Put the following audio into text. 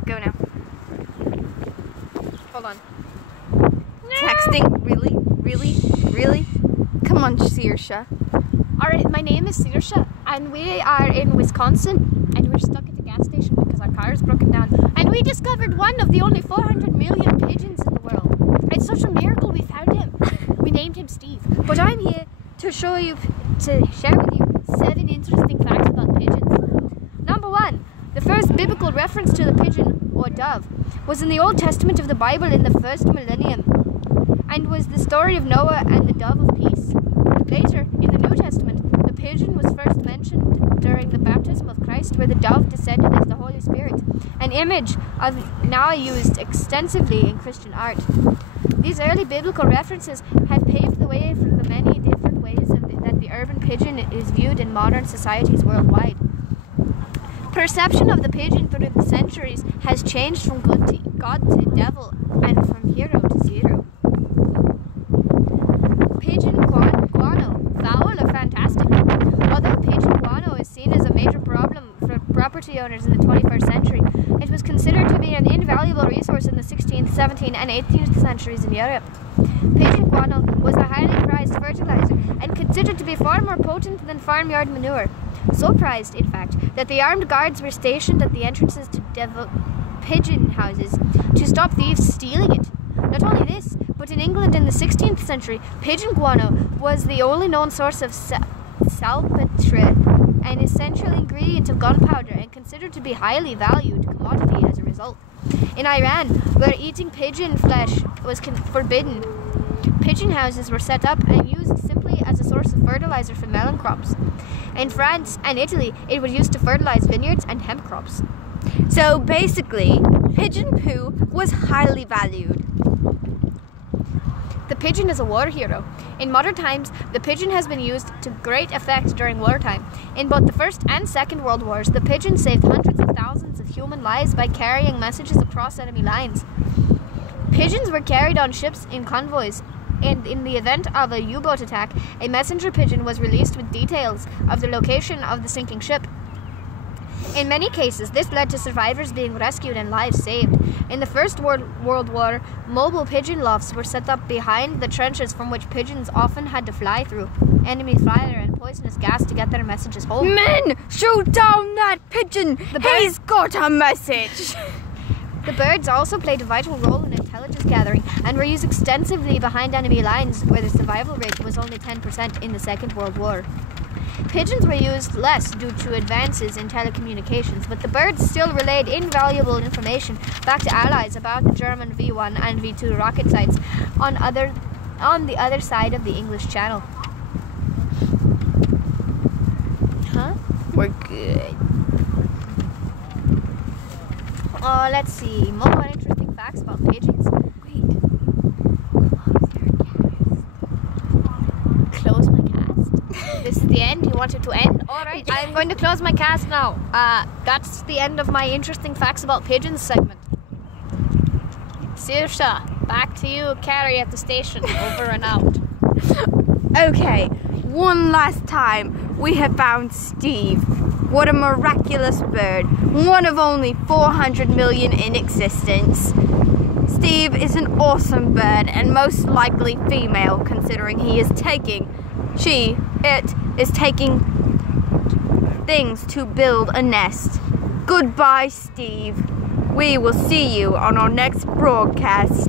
Go now. Hold on. Texting? Really? Come on, Saoirse. Alright, my name is Saoirse, and we are in Wisconsin, and we're stuck at the gas station because our car is broken down. And we discovered one of the only 400 million pigeons in the world. It's such a miracle we found him. We named him Steve. But I'm here to share with you 7 interesting facts about pigeons. Number 1. The first biblical reference to the pigeon, or dove, was in the Old Testament of the Bible in the first millennium, and was the story of Noah and the dove of peace. Later, in the New Testament, the pigeon was first mentioned during the baptism of Christ, where the dove descended as the Holy Spirit, an image now used extensively in Christian art. These early biblical references have paved the way for the many different ways that the urban pigeon is viewed in modern societies worldwide. Perception of the pigeon through the centuries has changed from God to devil, and from hero to zero. Pigeon guano, foul or fantastic? Although pigeon guano is seen as a major problem for property owners in the 21st century, it was considered to be an invaluable resource in the 16th, 17th, and 18th centuries in Europe. Pigeon guano was a highly prized fertilizer and considered to be far more potent than farmyard manure. So prized, in fact, that the armed guards were stationed at the entrances to pigeon houses to stop thieves stealing it. Not only this, but in England in the 16th century, pigeon guano was the only known source of salpetre, an essential ingredient of gunpowder, and considered to be highly valued commodity as a result. In Iran, where eating pigeon flesh was forbidden, pigeon houses were set up and used simply as a source of fertilizer for melon crops. In France and Italy, it was used to fertilize vineyards and hemp crops. So basically, pigeon poo was highly valued. The pigeon is a war hero. In modern times, the pigeon has been used to great effect during wartime. In both the First and Second World Wars, the pigeon saved hundreds of thousands of human lives by carrying messages across enemy lines. Pigeons were carried on ships in convoys, and in the event of a U-boat attack, a messenger pigeon was released with details of the location of the sinking ship. In many cases, this led to survivors being rescued and lives saved. In the First World War, mobile pigeon lofts were set up behind the trenches from which pigeons often had to fly through enemy fire and poisonous gas to get their messages home. Men, shoot down that pigeon! He's got a message! The birds also played a vital role in intelligence gathering and were used extensively behind enemy lines, where the survival rate was only 10% in the Second World War. Pigeons were used less due to advances in telecommunications, but the birds still relayed invaluable information back to allies about the German V-1 and V-2 rocket sites on the other side of the English Channel. Huh? We're good. Oh, let's see. More interesting facts about pigeons. Wait. Close my cast. This is the end. You want it to end? Alright, I'm going to close my cast now. That's the end of my interesting facts about pigeons segment. Saoirse, back to you, Carrie at the station. Over and out. Okay, one last time, we have found Steve. What a miraculous bird, one of only 400 million in existence. Steve is an awesome bird and most likely female, considering it is taking things to build a nest. Goodbye, Steve. We will see you on our next broadcast.